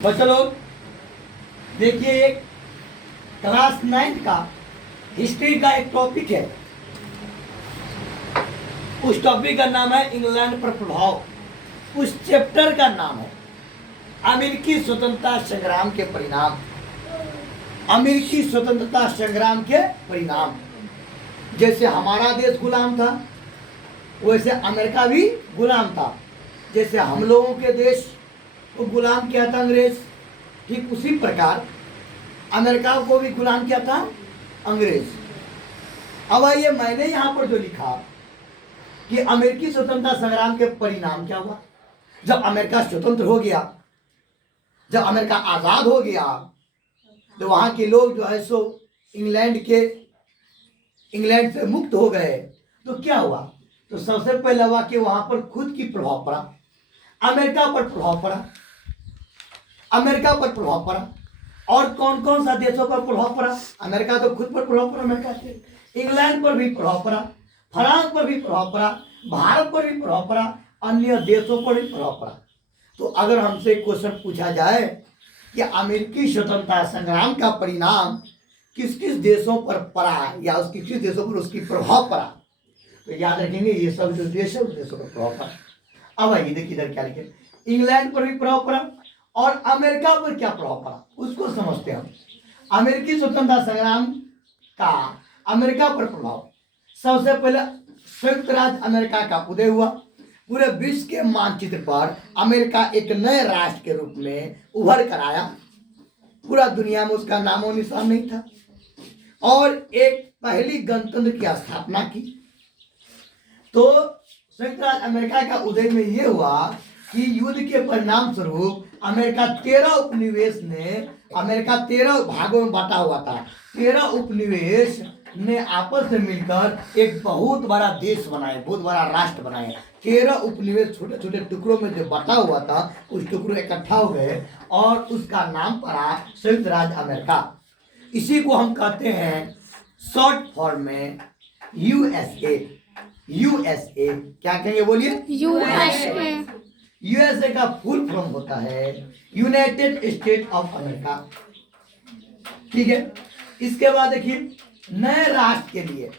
बच्चों लोग देखिए, एक क्लास 9 का हिस्ट्री का एक टॉपिक है। उस टॉपिक का नाम है इंग्लैंड पर प्रभाव। उस चैप्टर का नाम है अमेरिकी स्वतंत्रता संग्राम के परिणाम। अमेरिकी स्वतंत्रता संग्राम के परिणाम। जैसे हमारा देश गुलाम था, वैसे अमेरिका भी गुलाम था। जैसे हम लोगों के देश को गुलाम किया था अंग्रेज, ठीक उसी प्रकार अमेरिका को भी गुलाम किया था अंग्रेज। अब आइए, मैंने यहाँ पर जो लिखा कि अमेरिकी स्वतंत्रता संग्राम के परिणाम क्या हुआ। जब अमेरिका स्वतंत्र हो गया, जब अमेरिका आज़ाद हो गया, तो वहाँ के लोग जो है सो इंग्लैंड से मुक्त हो गए, तो क्या हुआ? तो सबसे पहले हुआ कि वहाँ पर खुद की प्रभाव पड़ा, अमेरिका पर प्रभाव पड़ा, अमेरिका पर प्रभाव पड़ा। और कौन कौन सा देशों पर प्रभाव पड़ा? अमेरिका तो खुद पर प्रभाव पड़ा, अमेरिका के इंग्लैंड पर भी प्रभाव पड़ा, फ्रांस पर भी प्रभाव पड़ा, भारत पर भी प्रभाव पड़ा, अन्य देशों पर भी प्रभाव पड़ा। तो अगर हमसे क्वेश्चन पूछा जाए कि अमेरिकी स्वतंत्रता संग्राम का परिणाम किस किस देशों पर पड़ा या उस किस किस देशों पर उसकी प्रभाव पड़ा, तो याद रखेंगे ये सब जो देश है उस देशों पर प्रभाव पड़ा। अब आइए देखिए इधर क्या लिखे, इंग्लैंड पर भी प्रभाव पड़ा और अमेरिका पर क्या प्रभाव पड़ा उसको समझते हैं हम। अमेरिकी स्वतंत्रता संग्राम का अमेरिका पर प्रभाव। सबसे पहले संयुक्त राज्य अमेरिका का उदय हुआ। पूरे विश्व के मानचित्र पर अमेरिका एक नए राष्ट्र के रूप में उभर कर आया। पूरा दुनिया में उसका नामो निशान नहीं था और एक पहली गणतंत्र की स्थापना की। तो संयुक्त राज्य अमेरिका का उदय में यह हुआ कि युद्ध के परिणाम स्वरूप अमेरिका 13 भागों में बांटा हुआ था। 13 उपनिवेश ने आपस में मिलकर एक बहुत बड़ा देश बनाए, बहुत बड़ा राष्ट्र बनाए। 13 उपनिवेश छोटे छोटे टुकड़ों में जो बटा हुआ था, उस टुकड़ों इकट्ठा हो गए और उसका नाम पड़ा संयुक्त राज्य अमेरिका। इसी को हम कहते हैं शॉर्ट फॉर्म में यूएसए। यूएसए क्या कहेंगे, बोलिए? यूएसए का फुल फॉर्म होता है यूनाइटेड स्टेट ऑफ अमेरिका। ठीक है। इसके बाद देखिए, नए राष्ट्र के लिए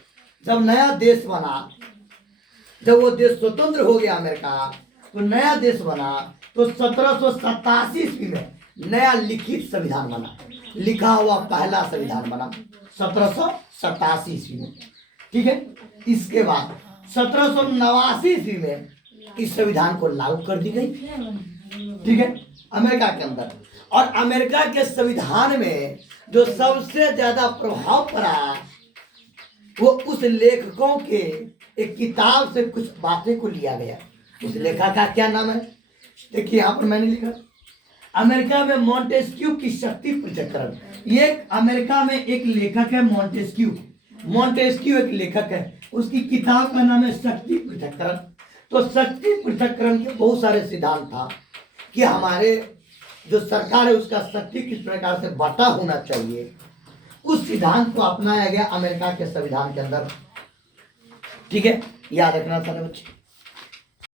जब नया देश बना, जब वो देश स्वतंत्र हो गया अमेरिका, तो नया देश बना, तो 1787 ईस्वी में नया लिखित संविधान बना। लिखा हुआ पहला संविधान बना 1787 ईस्वी में। ठीक है। इसके बाद 1789 ईस्वी में इस संविधान को लागू कर दी गई। ठीक है, अमेरिका के अंदर। और अमेरिका के संविधान में जो सबसे ज्यादा प्रभाव पड़ा वो उस लेखकों के एक किताब से कुछ बातें को लिया गया। उस लेखक का क्या नाम है? देखिए यहाँ पर मैंने लिखा, अमेरिका में मॉन्टेस्क्यू की शक्ति पृथक्करण। ये अमेरिका में एक लेखक है मॉन्टेस्क्यू। मॉन्टेस्क्यू एक लेखक है, उसकी किताब का नाम है शक्ति पृथक्करण। तो शक्ति पृथक्करण के बहुत सारे सिद्धांत था कि हमारे जो सरकार है उसका शक्ति किस प्रकार से बटा होना चाहिए। उस सिद्धांत को अपनाया गया अमेरिका के संविधान के अंदर। ठीक है, याद रखना सारे बच्चे।